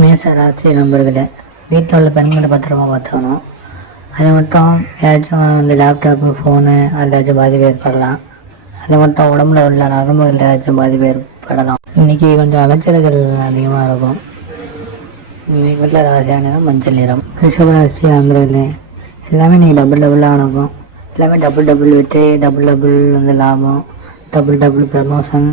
மேச ராசி நம்பர்களை வீட்டில் உள்ள பெண்களை பத்திரமா பார்த்துக்கணும். அது மட்டும் ஏதாச்சும் இந்த லேப்டாப்பு ஃபோனு அதாச்சும் ஏதாச்சும் பாதிப்பு ஏற்படலாம். அது மட்டும் உடம்புல உள்ள நரம்புகள் ஏதாச்சும் பாதிப்பு ஏற்படலாம். இன்றைக்கி கொஞ்சம் அலைச்சல்கள் அதிகமாக இருக்கும். இன்னைக்கு வீட்டில் ராசியான நிறம் மஞ்சள் நிறம். ரிஷப ராசி நம்பர்களே எல்லாமே இன்றைக்கி டபுள் டபுளாக நடக்கும். எல்லாமே டபுள் டபுள் விட்டு டபுள் டபுள் வந்து லாபம் double double promotion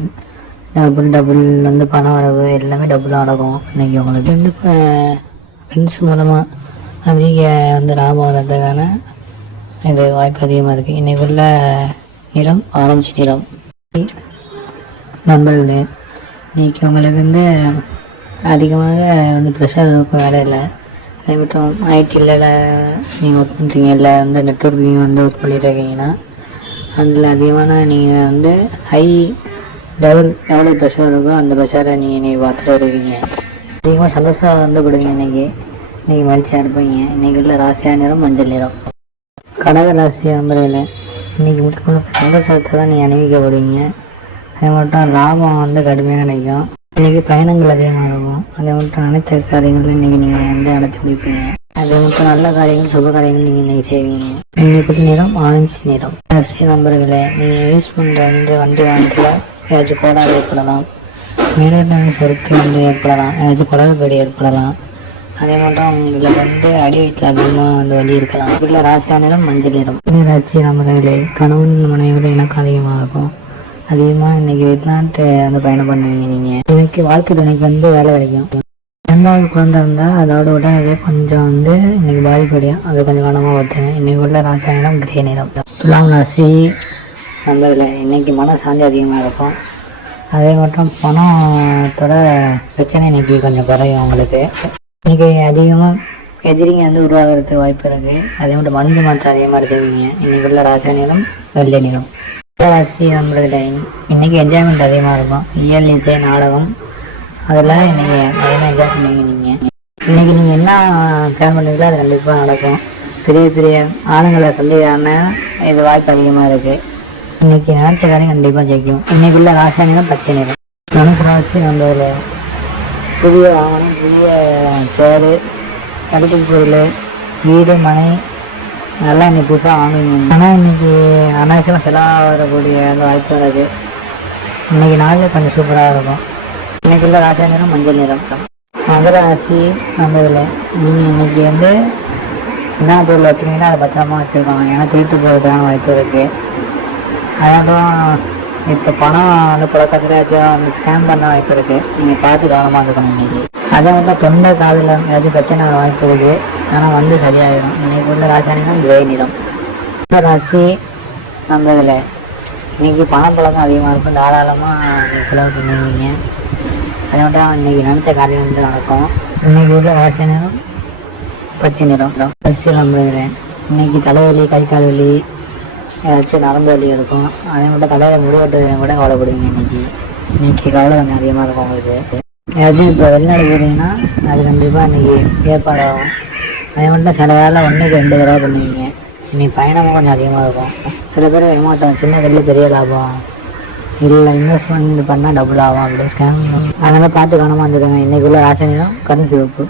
double double வந்து பண வரவு எல்லாமே டபுளாக நடக்கும் இன்றைக்கி உங்களுக்கு. வந்து ஃப்ரெண்ட்ஸ் மூலமாக அதிக வந்து லாபம் வர்றதுக்கான இது வாய்ப்பு அதிகமாக இருக்குது இன்றைக்குள்ள நிறம் ஆரஞ்சு நிறம். நண்பர்களே இன்றைக்கி உங்களுக்கு வந்து அதிகமாக வந்து ப்ரெஷர் இருக்கும் வேலை இல்லை. அதே மட்டும் ஐடியில் நீங்கள் ஒர்க் பண்ணுறீங்க இல்லை வந்து நெட்ஒர்க்கிங் வந்து ஒர்க் பண்ணிட்டு இருக்கீங்கன்னா அதில் அதிகமான நீங்கள் வந்து ஹை லெவல் எவ்வளோ ப்ரெஷர் இருக்கோ அந்த ப்ரெஷரை நீங்கள் இன்றைக்கி பார்த்துட்டு இருக்கீங்க அதிகமாக சந்தோஷம் வந்து படுவீங்க இன்னைக்கு இன்றைக்கி மகிழ்ச்சியாக இருப்பீங்க. இன்றைக்கி உள்ள ராசியான நிறம் மஞ்சள் நிறம். கடக ராசி நம்பர்களே இன்னைக்கு முழுக்க சந்தோஷத்தை தான் நீங்கள் அணிவிக்கப்படுவீங்க. அது மட்டும் லாபம் வந்து கடுமையாக கிடைக்கும். இன்னைக்கு பயணங்கள் அதிகமாக இருக்கும். அதை மட்டும் நினைத்த காரியங்களில் இன்னைக்கு நீங்கள் வந்து அடைச்சி பிடிப்பீங்க அது மட்டும் நல்ல காரியங்கள் சுப காரியங்கள் நீங்கள் இன்னைக்கு செய்வீங்க. இன்னைக்கு நிறம் ஆரஞ்சு நிறம் ராசி நம்பர்களே நீங்கள் யூஸ் பண்ணுற வந்து வண்டி வாகனத்தில் ஏதாச்சும் கோளாறு ஏற்படலாம். மேலிடம் சொருக்கு வந்து ஏற்படலாம். ஏதாச்சும் குளறுபடி ஏற்படலாம். அதே மட்டும் உங்களுக்கு வந்து அடி வயிற்றுல அதிகமாக வந்து வலி இருக்கலாம். உள்ள ராசியான நிறம் மஞ்சள் நிறம் இந்த ராசி நம்பர்களே கணவன் மனைவியோட இணக்கம் அதிகமாக இருக்கும். அதிகமாக இன்னைக்கு வெளிநாட்டு வந்து பயணம் பண்ணுவீங்க நீங்கள் இன்னைக்கு வாழ்க்கை துணைக்கு வந்து வேலை கிடைக்கும். ரெண்டாவது குழந்தை இருந்தால் அதோட உடல்நிலை கொஞ்சம் வந்து இன்னைக்கு பாதிப்படையும். அது கொஞ்சம் கவனமாக பார்த்துங்க இன்றைக்கி உள்ள ராசி நிறம் கிரே நேரம் துலாம் ராசி நம்பர்களே இன்னைக்கு மன சாந்தி அதிகமாக இருக்கும். அதே மட்டும் பணத்தோட பிரச்சனை இன்னைக்கு கொஞ்சம் குறையும் உங்களுக்கு. இன்னைக்கு அதிகமாக எதிரிங்க வந்து உருவாகிறதுக்கு வாய்ப்பு இருக்குது அதே மட்டும் மருந்து மாத்திரம் அதிகமாக எடுத்துக்கிங்க. இன்னைக்கு உள்ள ராசி நேரம் வெள்ளை நிறம். ராசி நம்மளுக்கு இன்னைக்கு என்ஜாய்மெண்ட் அதிகமாக இருக்கும். இயல் இசை நாடகம் அதெல்லாம் இன்னைக்கு பயமாக என்ஜாய் பண்ணுவீங்க நீங்கள் இன்னைக்கு நீங்கள் என்ன பிளான் பண்ணுறீங்களோ அது கண்டிப்பாக நடக்கும். பெரிய பெரிய ஆளுங்களை சந்திக்கான இது வாய்ப்பு அதிகமாக இருக்குது இன்னைக்கு நினச்ச காரியம் கண்டிப்பாக ஜெயிக்கும். இன்னைக்குள்ள ராசி பச்சை நிறம் மனசு ராசி நம்ம புதிய வாகனம் புதிய சேரு படிப்பு பொருள் வீடு மனை நல்லா இன்னைக்கு புதுசாக வாங்குவீங்க ஆனால் இன்னைக்கு அனாவசியமாக செலவாகக்கூடிய அந்த வாய்ப்பு இருக்குது இன்னைக்கு நாளில் கொஞ்சம் சூப்பராக இருக்கும். இன்னைக்குள்ள ராசா நிறம் மஞ்சள் நிறம். மகர ராசி நம்ம இதில் நீங்கள் இன்னைக்கு வந்து என்ன பொருள் வச்சுருக்கீங்களோ? அதை பத்திரமா வச்சுருக்காங்க ஏன்னா திருட்டு போகிறதுக்கான வாய்ப்பு இருக்குது அதாட்டும் இப்போ பணம் வந்து புழக்கத்தில் ஏதாச்சும் வந்து ஸ்கேம் பண்ண வாய்ப்பு இருக்குது நீங்கள் பார்த்து கவனமாக இருக்கணும் இன்னைக்கு. அதே மட்டும் தொண்டை காதில் ஏதாச்சும் பிரச்சனை வர வாய்ப்பு இருக்குது ஆனால் வந்து சரியாயிடும் இன்னைக்கு உள்ள ராசாயனம் கிரே நிறம். ராசி நம்ம இதில் இன்னைக்கு பணப்பழக்கம் அதிகமாக இருக்கும். தாராளமாக செலவு பண்ணுவீங்க அதை மட்டும் இன்னைக்கு நினச்ச காரியம் வந்து நடக்கும். இன்னைக்கு உள்ள ராசி நேரம் பச்சை நிறம் பசியில் நம்ம இன்றைக்கி இன்னைக்கு தலைவலி கை கால் வலி ஏதாச்சும் நரம்பு வலி இருக்கும். அதே மட்டும் தலையில் முடி கூட கவலைப்படுவீங்க இன்னைக்கு. இன்றைக்கி கவலை கொஞ்சம் அதிகமாக இருக்கும் உங்களுக்கு. ஏதாச்சும் இப்போ வெளிநாடு போகிறீங்கன்னா அது கண்டிப்பாக இன்னைக்கு ஏற்பாடாகும் அதே மட்டும் சில வேலை ஒன்றுக்கு ரெண்டு தடவை பண்ணுவீங்க. இன்னைக்கு பயணமும் கொஞ்சம் அதிகமாக இருக்கும். சில பேர் ஏமாற்றம் சின்ன கடையில் பெரிய லாபம். இல்லை இன்வெஸ்ட்மெண்ட் பண்ணால் டபுள் ஆகும் அப்படி ஸ்கேம் அதனால் பார்த்து கவனமாக இருந்துக்கோங்க. இன்னைக்குள்ள ராசி நேரம் கரும் சிவப்பு.